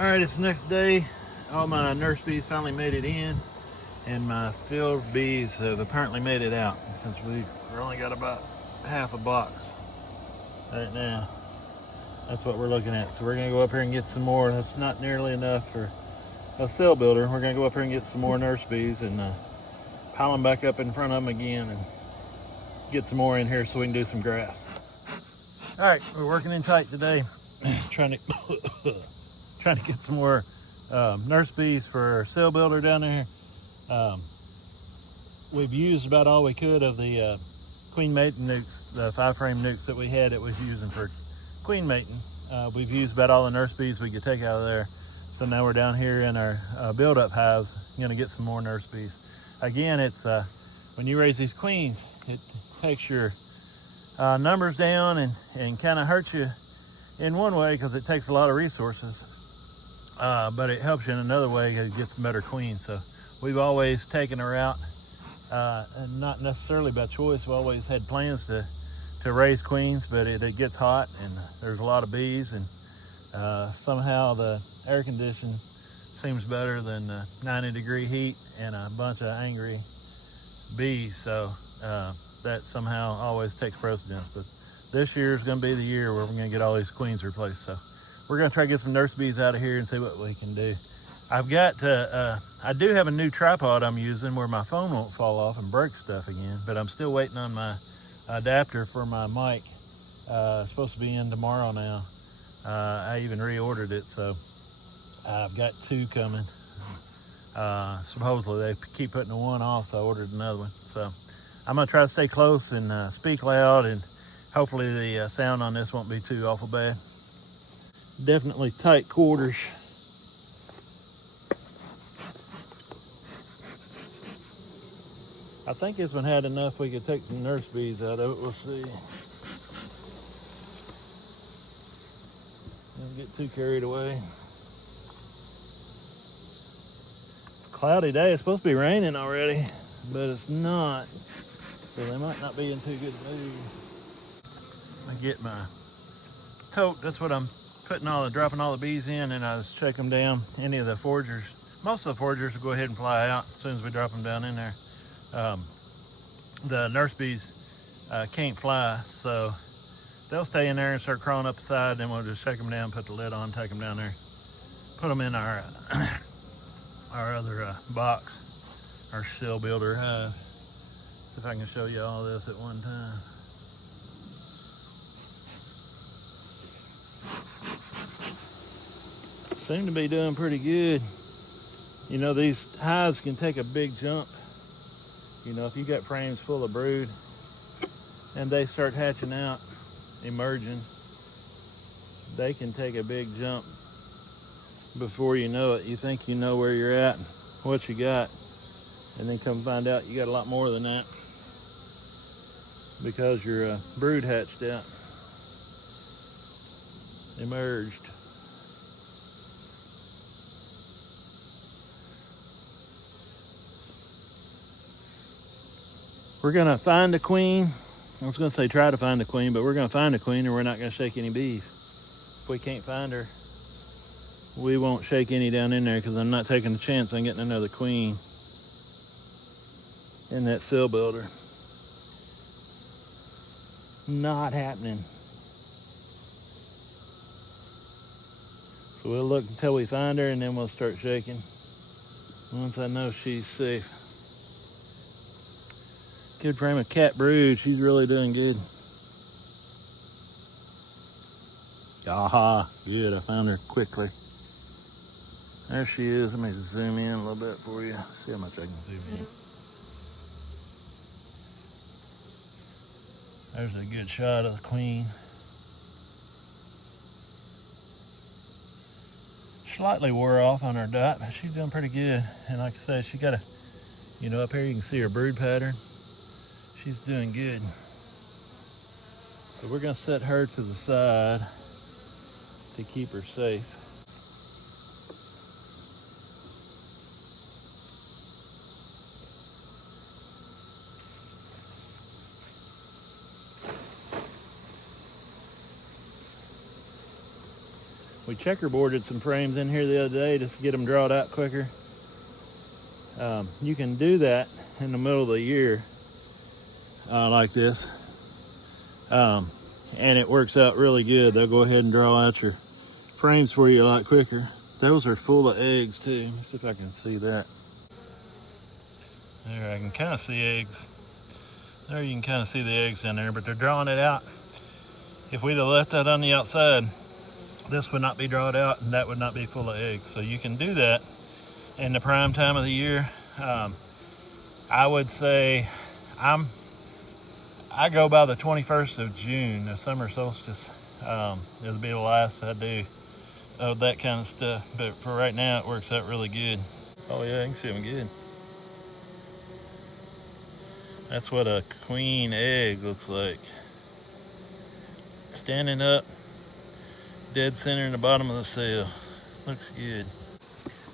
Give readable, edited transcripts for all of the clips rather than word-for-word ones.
All right, it's the next day. All my nurse bees finally made it in, and my field bees have apparently made it out because we've only got about half a box right now. That's what we're looking at. So we're gonna go up here and get some more. That's not nearly enough for a cell builder. We're gonna go up here and get some more nurse bees and pile them back up in front of them again and get some more in here so we can do some grafts. All right, we're working in tight today, trying to trying to get some more nurse bees for our cell builder down there. We've used about all we could of the queen mating nukes, the 5-frame nukes that we had that was using for queen mating. We've used about all the nurse bees we could take out of there. So now we're down here in our build-up hives, going to get some more nurse bees. Again, it's when you raise these queens, it takes your numbers down and kind of hurts you in one way because it takes a lot of resources. But it helps you in another way because it gets better queens. So we've always taken a route, and not necessarily by choice. We always had plans to raise queens, but it gets hot and there's a lot of bees, and somehow the air condition seems better than 90-degree heat and a bunch of angry bees. So that somehow always takes precedence. But this year is going to be the year where we're going to get all these queens replaced. So we're going to try to get some nurse bees out of here and see what we can do. I've got I do have a new tripod I'm using where my phone won't fall off and break stuff again, but I'm still waiting on my adapter for my mic. It's supposed to be in tomorrow now. I even reordered it, so I've got 2 coming. Supposedly they keep putting the one off, so I ordered another one. So I'm going to try to stay close and speak loud, and hopefully the sound on this won't be too awful bad. Definitely tight quarters. I think this one had enough we could take some nurse bees out of it. We'll see. Don't get too carried away. Cloudy day. It's supposed to be raining already, but it's not. So they might not be in too good mood. I get my tote. That's what I'm dropping all the bees in, and I just check them down. Any of the foragers, most of the foragers will go ahead and fly out as soon as we drop them down in there. The nurse bees can't fly, so they'll stay in there and start crawling up the side. Then we'll just shake them down, put the lid on, take them down there, put them in our our other box, our cell builder hive. See if I can show you all this at one time. Seem to be doing pretty good. You know, these hives can take a big jump. You know, if you got frames full of brood and they start hatching out, emerging, they can take a big jump before you know it. You think you know where you're at, what you got, and then come find out you got a lot more than that because your brood hatched out, emerged. We're gonna find a queen. I was gonna say try to find a queen, but we're gonna find a queen and we're not gonna shake any bees. If we can't find her, we won't shake any down in there because I'm not taking a chance on getting another queen in that cell builder. Not happening. So we'll look until we find her and then we'll start shaking once I know she's safe. Good frame of cat brood. She's really doing good. Aha, good. I found her quickly. There she is. Let me zoom in a little bit for you. See how much I can zoom in. There's a good shot of the queen. Slightly wore off on her dot, but she's doing pretty good. And like I say, she got up here you can see her brood pattern. She's doing good. So we're gonna set her to the side to keep her safe. We checkerboarded some frames in here the other day just to get them drawed out quicker. You can do that in the middle of the year like this. And it works out really good. They'll go ahead and draw out your frames for you a lot quicker. Those are full of eggs too. Let's see if I can see that. There, I can kind of see eggs. There you can kind of see the eggs in there, but they're drawing it out. If we'd have left that on the outside, this would not be drawn out and that would not be full of eggs. So you can do that in the prime time of the year. I would say I go by the 21st of June, the summer solstice. It'll be the last I do of that kind of stuff. But for right now, it works out really good. Oh yeah, you can see them good. That's what a queen egg looks like. Standing up, dead center in the bottom of the cell. Looks good.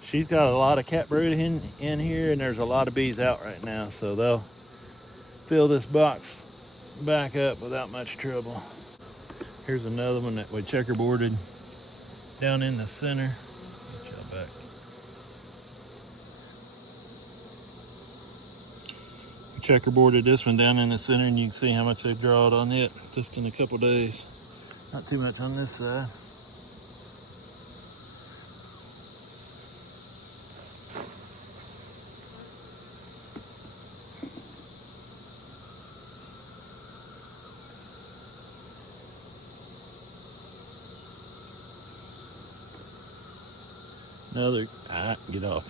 She's got a lot of cat brood in here, and there's a lot of bees out right now, so they'll fill this box back up without much trouble. Here's another one that we checkerboarded down in the center. Get y'all back. Checkerboarded this one down in the center, and you can see how much they've drawn on it just in a couple days. Not too much on this side. Get off.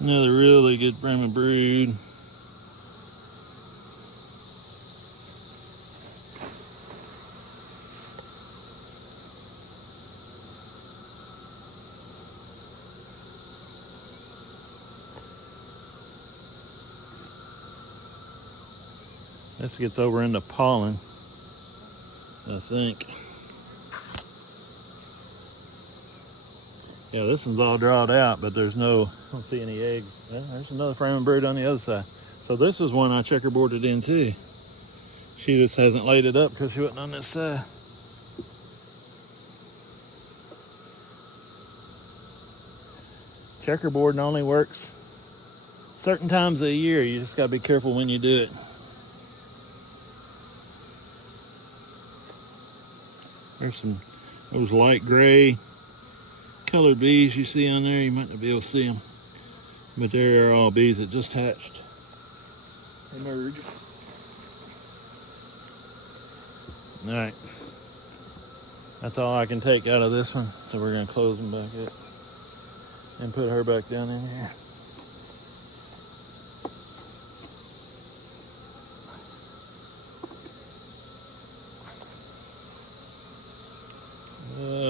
Another really good frame of brood. This gets over into pollen, I think. Yeah, this one's all drawed out, but there's no, I don't see any eggs. Well, there's another frame of brood on the other side. So this is one I checkerboarded in too. She just hasn't laid it up because she wasn't on this side. Checkerboarding only works certain times of the year. You just gotta be careful when you do it. There's some, those light gray colored bees you see on there. You might not be able to see them, but there are all bees that just hatched. Emerge. All right, that's all I can take out of this one, so we're gonna close them back up and put her back down in here.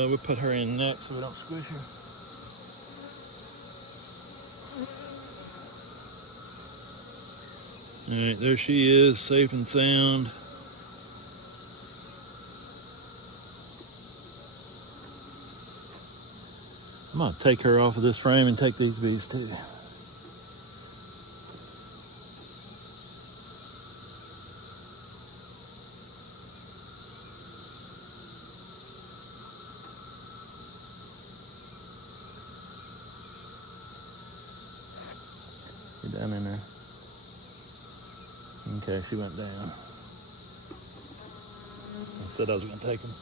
We'll put her in next so we don't squish her. All right, there she is, safe and sound. I'm gonna take her off of this frame and take these bees too. Get down in there. Okay, she went down. I said I was gonna take them.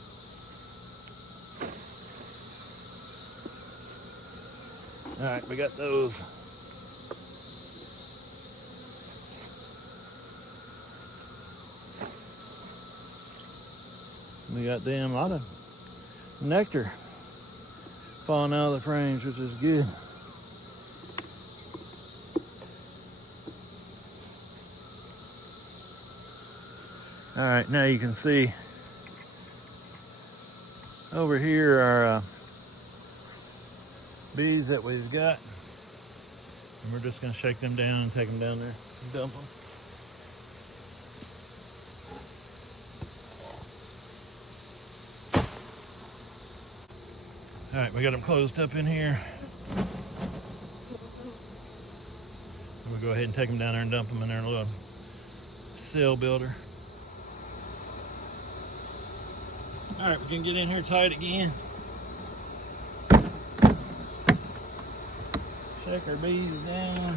All right, we got those. We got them, a lot of nectar falling out of the frames, which is good. All right, now you can see over here are bees that we've got. And we're just gonna shake them down and take them down there and dump them. All right, we got them closed up in here. We'll go ahead and take them down there and dump them in their little cell builder. All right, we can get in here tight again. Check our bees down.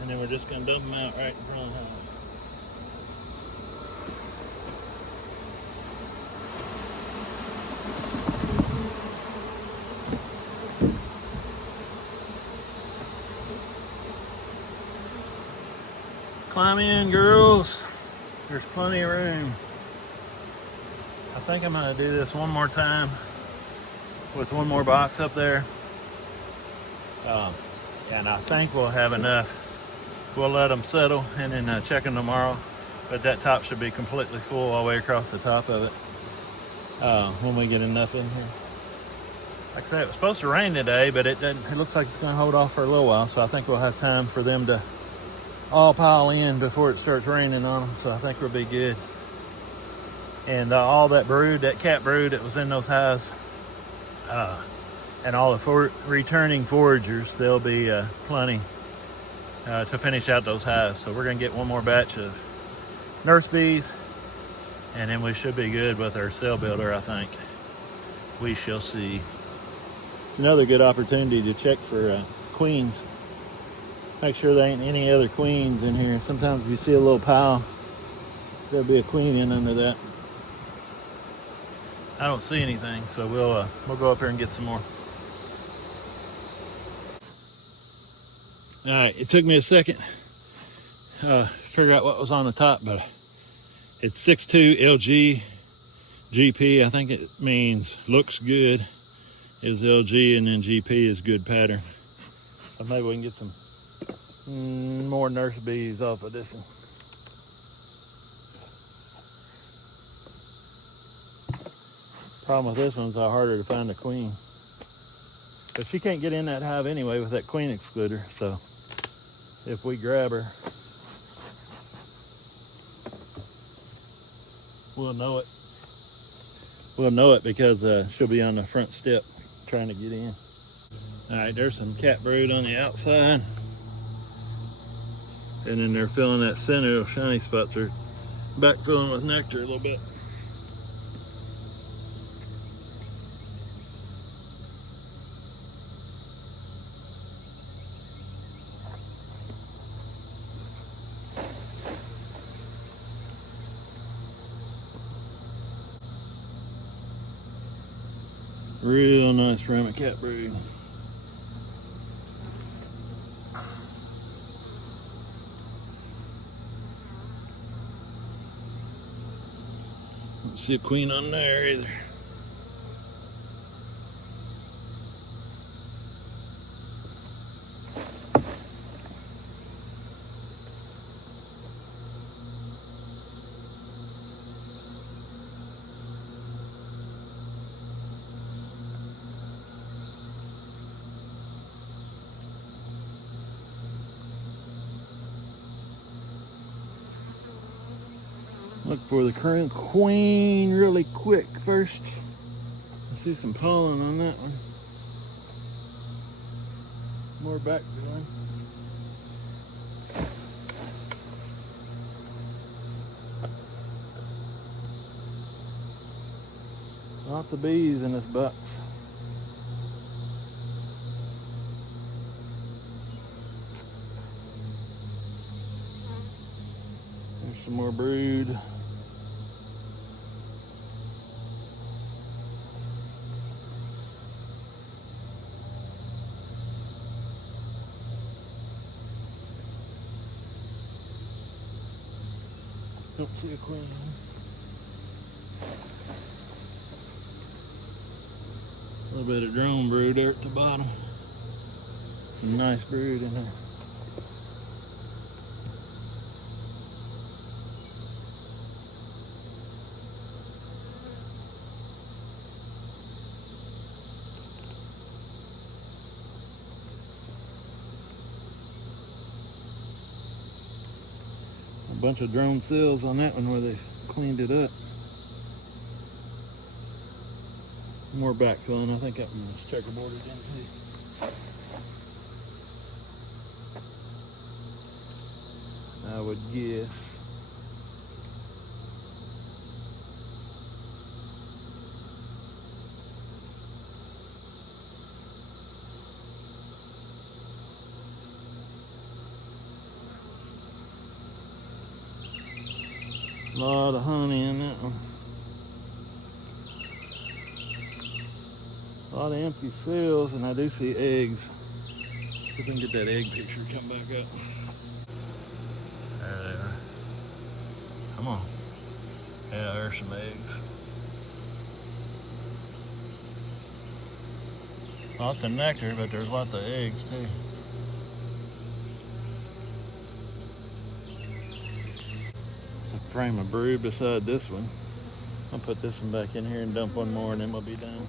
And then we're just gonna dump them out right in front of the house. Climb in, girls. There's plenty of room. I think I'm gonna do this one more time with one more box up there. And I think we'll have enough. We'll let them settle and then check them tomorrow. But that top should be completely full all the way across the top of it when we get enough in here. Like I said, it was supposed to rain today, but it doesn't. It looks like it's gonna hold off for a little while. So I think we'll have time for them to all pile in before it starts raining on them. So I think we'll be good. And all that brood, that cat brood that was in those hives, and all the returning foragers, there'll be plenty to finish out those hives. So we're gonna get one more batch of nurse bees, and then we should be good with our cell builder, I think. We shall see. Another good opportunity to check for queens. Make sure there ain't any other queens in here. Sometimes if you see a little pile, there'll be a queen in under that. I don't see anything, so we'll go up here and get some more. All right, it took me a second to figure out what was on the top, but it's 6'2" LG GP. I think it means looks good is LG, and then GP is good pattern. So maybe we can get some more nurse bees off of this one. Problem with this one's how harder to find a queen. But she can't get in that hive anyway with that queen excluder, so if we grab her, we'll know it. We'll know it because she'll be on the front step trying to get in. All right, there's some cat brood on the outside. And then they're filling that center, those shiny spots. They're back filling with nectar a little bit. Real nice ceramic cat brood. Don't see a queen on there either. Look for the current queen really quick first. I see some pollen on that one. More back going. Lots of bees in this box. There's some more brood. Don't see a queen. A little bit of drone brood there at the bottom. Some nice brood in there. A bunch of drone cells on that one where they cleaned it up. More backfilling. I think that one was checkerboarded in too. I would guess. A lot of honey in that one. A lot of empty cells, and I do see eggs. See if we can get that egg picture come back up. There they are. Come on. Yeah, there's some eggs. Lots of nectar, but there's lots of eggs too. There's a frame of brood beside this one. I'll put this one back in here and dump one more, and then we'll be done.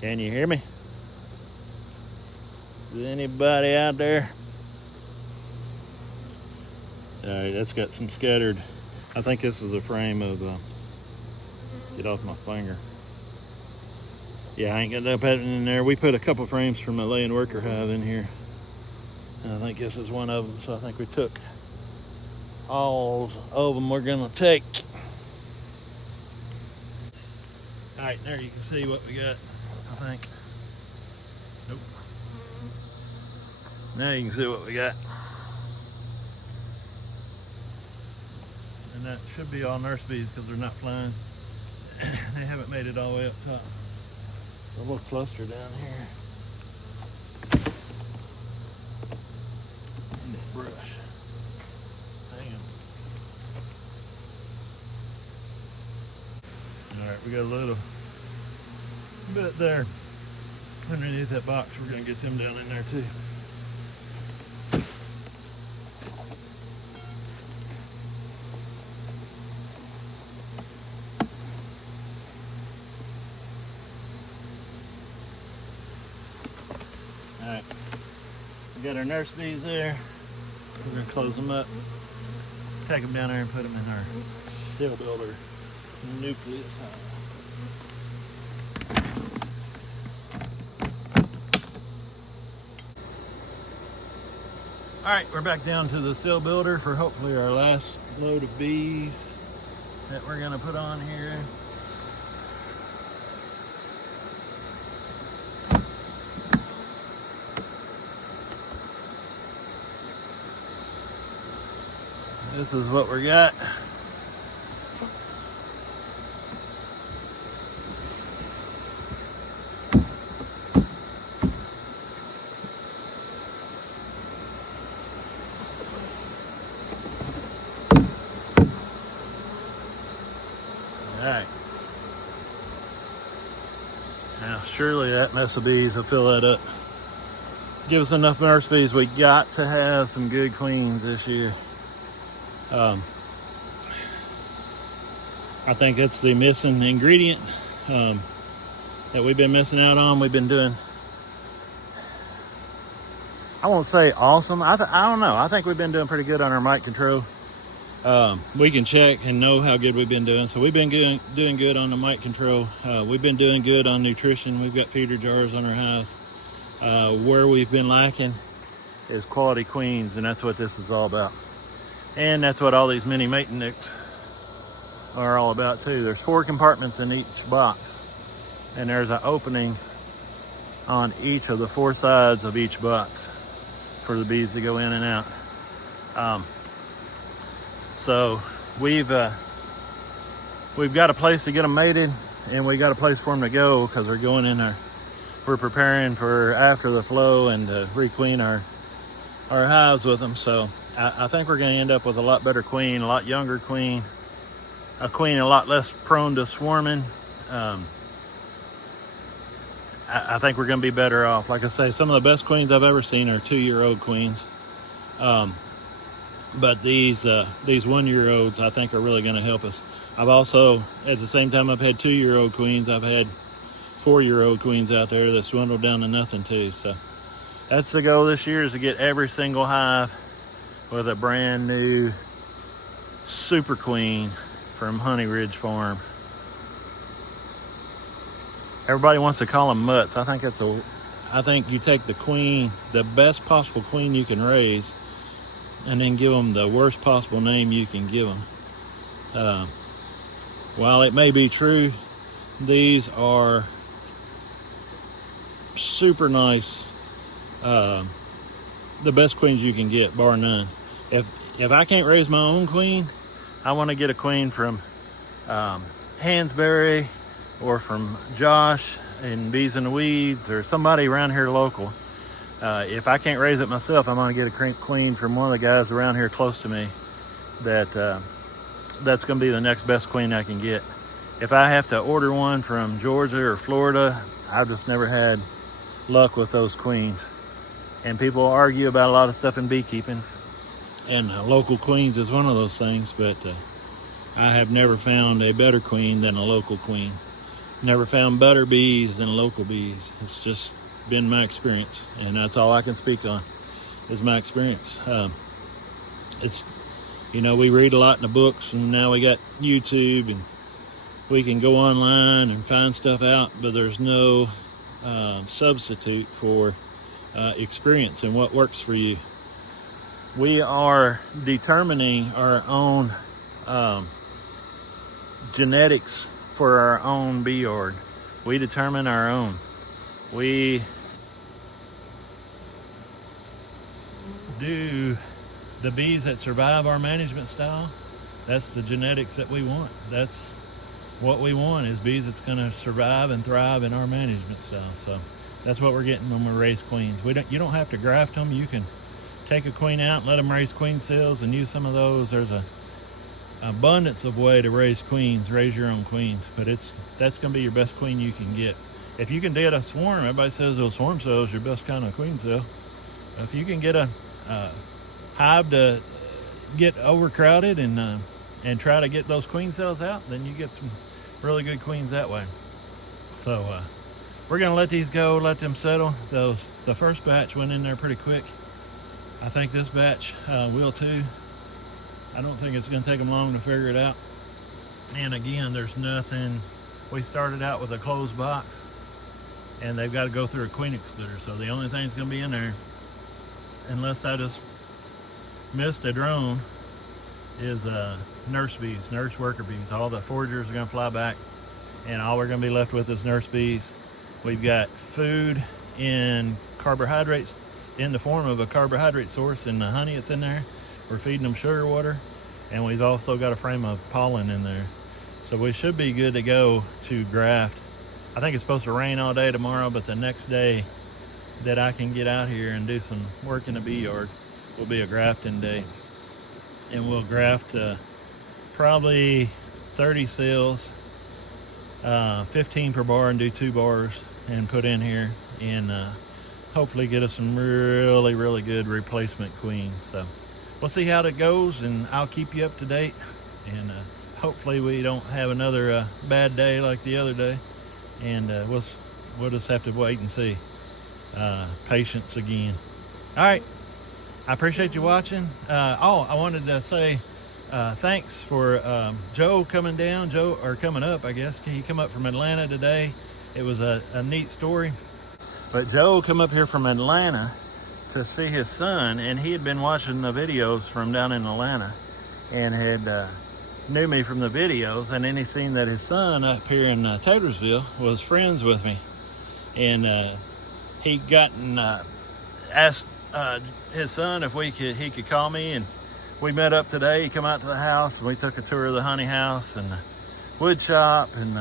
Can you hear me? Is anybody out there? Alright, that's got some scattered. I think this is a frame of, get off my finger. Yeah, I ain't got no pattern in there. We put a couple frames from my laying worker hive in here. And I think this is one of them, so I think we took all of them we're gonna take. Alright, there you can see what we got, I think. Nope. Now you can see what we got. And that should be all nurse bees because they're not flying. They haven't made it all the way up top. A little cluster down here. In this brush. Hang on. Alright, we got a little bit there underneath that box. We're going to get them down in there too. Alright, we got our nurse bees there. We're going to close them up, take them down there and put them in our cell builder nucleus hive. Alright, we're back down to the cell builder for hopefully our last load of bees that we're going to put on here. This is what we got. All right. Now, surely that mess of bees will fill that up. Give us enough nurse bees. We got to have some good queens this year. I think that's the missing ingredient that we've been missing out on. We've been doing, I won't say awesome. I don't know. I think we've been doing pretty good on our mite control. We can check and know how good we've been doing. So we've been doing good on the mite control. We've been doing good on nutrition. We've got feeder jars on our hives. Where we've been lacking is quality queens, and that's what this is all about. And that's what all these mini mating nicks are all about too. There's 4 compartments in each box, and there's an opening on each of the 4 sides of each box for the bees to go in and out. So we've got a place to get them mated, and we got a place for them to go because we're going in we're preparing for after the flow and to requeen our hives with them. So I think we're going to end up with a lot better queen, a lot younger queen, a queen a lot less prone to swarming. I think we're going to be better off. Like I say, some of the best queens I've ever seen are 2-year-old queens. But these 1-year-olds I think are really going to help us. I've also, at the same time I've had 2-year-old queens, I've had 4-year-old queens out there that dwindled down to nothing too. So that's the goal this year, is to get every single hive with a brand new super queen from Honey Ridge Farm. Everybody wants to call them mutts. I think you take the queen, the best possible queen you can raise, and then give them the worst possible name you can give them. While it may be true, these are super nice, the best queens you can get, bar none. If I can't raise my own queen, I want to get a queen from Hansberry or from Josh in Bees in the Weeds or somebody around here local. If I can't raise it myself, I'm going to get a queen from one of the guys around here close to me that's going to be the next best queen I can get. If I have to order one from Georgia or Florida, I've just never had luck with those queens. And people argue about a lot of stuff in beekeeping, and local queens is one of those things, but I have never found a better queen than a local queen. Never found better bees than local bees. It's just been my experience, and that's all I can speak on is my experience. It's, you know, we read a lot in the books, and now we got YouTube, and we can go online and find stuff out, but there's no substitute for experience and what works for you. We are determining our own genetics for our own bee yard. We determine our own. We do the bees that survive our management style. That's the genetics that we want. That's what we want, is bees that's going to survive and thrive in our management style. So that's what we're getting when we raise queens. You don't have to graft them. You can take a queen out and let them raise queen cells and use some of those. There's a abundance of way to raise queens, raise your own queens, but that's going to be your best queen you can get. If you can get a swarm, everybody says those swarm cells your best kind of queen cell. If you can get a hive to get overcrowded and try to get those queen cells out, then you get some really good queens that way. So we're going to let these go, let them settle. The first batch went in there pretty quick. I think this batch will too. I don't think it's going to take them long to figure it out. And again, there's nothing. We started out with a closed box, and they've got to go through a queen excluder. So the only thing that's going to be in there, unless I just missed a drone, is nurse bees, nurse worker bees. All the foragers are going to fly back, and all we're going to be left with is nurse bees. We've got food in carbohydrates in the form of a carbohydrate source in the honey that's in there. We're feeding them sugar water, and we've also got a frame of pollen in there. So we should be good to go to graft. I think it's supposed to rain all day tomorrow, but the next day that I can get out here and do some work in the bee yard will be a grafting day. And we'll graft probably 30 cells, 15 per bar, and do 2 bars and put in here, and hopefully get us some really, really good replacement queens. So we'll see how that goes, and I'll keep you up to date, and hopefully we don't have another bad day like the other day, and we'll just have to wait and see. Patience again. All right, I appreciate you watching. I wanted to say thanks for Joe coming up, I guess. He come up from Atlanta today. It was a neat story, but Joe come up here from Atlanta to see his son, and he had been watching the videos from down in Atlanta and had knew me from the videos, and then he seen that his son up here in Taylorsville was friends with me, and he asked his son if he could call me, and we met up today. He come out to the house, and we took a tour of the honey house and the wood shop and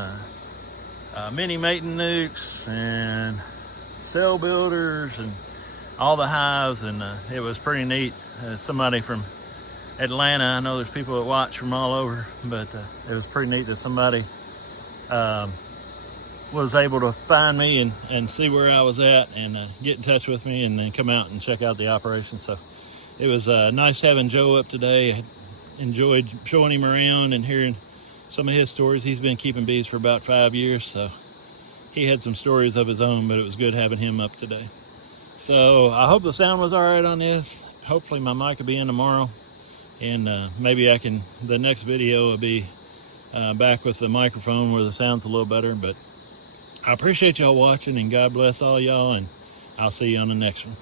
mini mating nukes and cell builders and all the hives, and it was pretty neat. Somebody from Atlanta, I know there's people that watch from all over, but it was pretty neat that somebody was able to find me and see where I was at and get in touch with me and then come out and check out the operation. So it was nice having Joe up today. I enjoyed showing him around and hearing some of his stories. He's been keeping bees for about 5 years, so he had some stories of his own, but it was good having him up today. So I hope the sound was all right on this. Hopefully my mic will be in tomorrow, and maybe the next video will be back with the microphone where the sound's a little better. But I appreciate y'all watching, and God bless all y'all, and I'll see you on the next one.